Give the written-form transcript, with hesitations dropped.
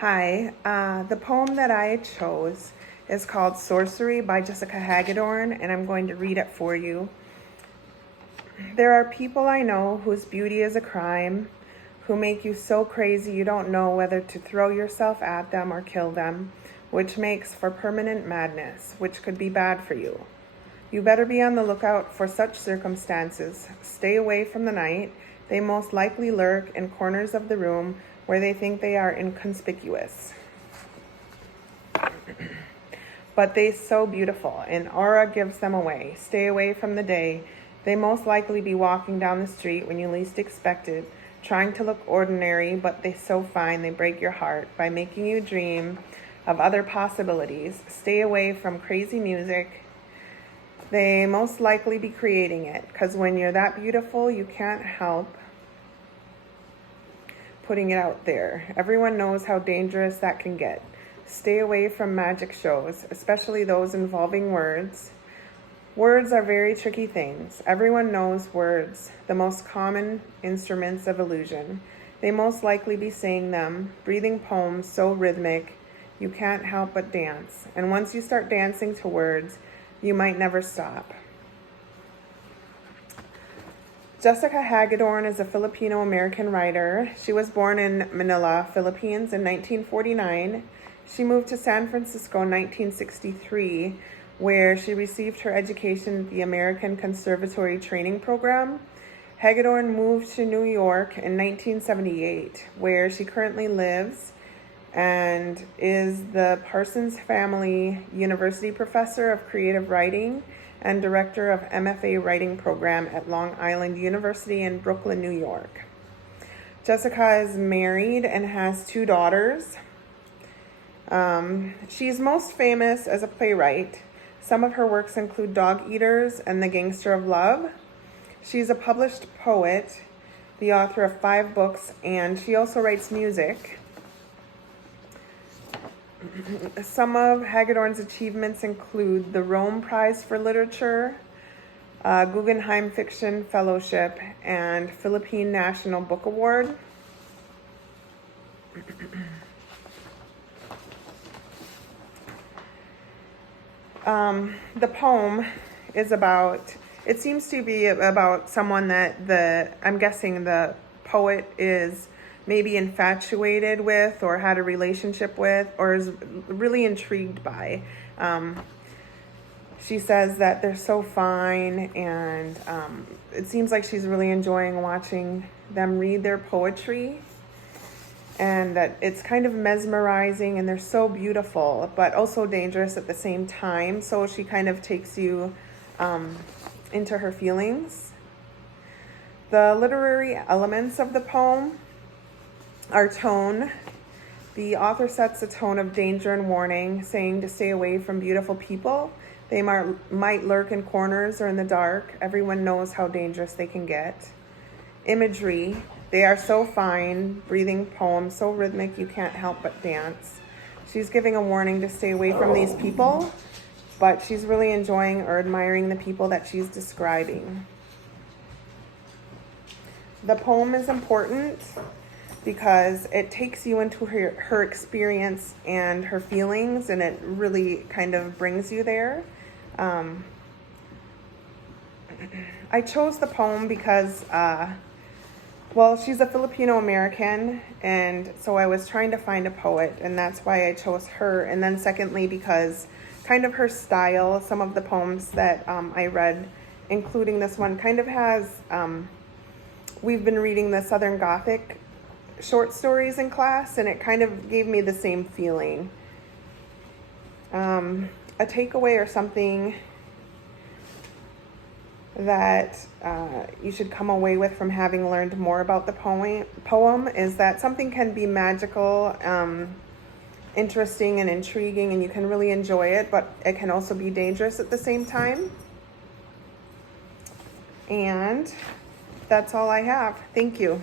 Hi, the poem that I chose is called Sorcery by Jessica Hagedorn, and I'm going to read it for you. There are people I know whose beauty is a crime, who make you so crazy you don't know whether to throw yourself at them or kill them, which makes for permanent madness, which could be bad for you. You better be on the lookout for such circumstances. Stay away from the night. They most likely lurk in corners of the room where they think they are inconspicuous. But they so beautiful, and aura gives them away. Stay away from the day. They most likely be walking down the street when you least expect it, trying to look ordinary, but they so fine they break your heart by making you dream of other possibilities. Stay away from crazy music. They most likely be creating it, because when you're that beautiful, you can't help putting it out there. Everyone knows how dangerous that can get. Stay away from magic shows, especially those involving words. Words are very tricky things. Everyone knows words, the most common instruments of illusion. They most likely be saying them, breathing poems so rhythmic you can't help but dance. And once you start dancing to words, you might never stop. Jessica Hagedorn is a Filipino-American writer. She was born in Manila, Philippines in 1949. She moved to San Francisco in 1963, where she received her education at the American Conservatory Training Program. Hagedorn moved to New York in 1978, where she currently lives and is the Parsons Family University Professor of Creative Writing and Director of MFA Writing Program at Long Island University in Brooklyn, New York. Jessica is married and has 2 daughters. She's most famous as a playwright. Some of her works include Dog Eaters and The Gangster of Love. She's a published poet, the author of 5 books, and she also writes music. Some of Hagedorn's achievements include the Rome Prize for Literature, Guggenheim Fiction Fellowship, and Philippine National Book Award. The poem is about, it seems to be about someone that I'm guessing the poet is maybe infatuated with or had a relationship with or is really intrigued by. She says that they're so fine, and it seems like she's really enjoying watching them read their poetry, and that it's kind of mesmerizing, and they're so beautiful but also dangerous at the same time. So she kind of takes you into her feelings. The literary elements of the poem are tone. The author sets a tone of danger and warning, saying to stay away from beautiful people. They might lurk in corners or in the dark. Everyone knows how dangerous they can get. Imagery. They are so fine, breathing poems, so rhythmic you can't help but dance. She's giving a warning to stay away from these people, but she's really enjoying or admiring the people that she's describing. The poem is important because it takes you into her experience and her feelings, and it really kind of brings you there. I chose the poem because, she's a Filipino-American, and so I was trying to find a poet, and that's why I chose her. And then secondly, because kind of her style, some of the poems that I read, including this one, kind of has, we've been reading the Southern Gothic short stories in class, and it kind of gave me the same feeling. A takeaway or something that you should come away with from having learned more about the poem is that something can be magical, interesting and intriguing, and you can really enjoy it, but it can also be dangerous at the same time. And that's all I have. Thank you.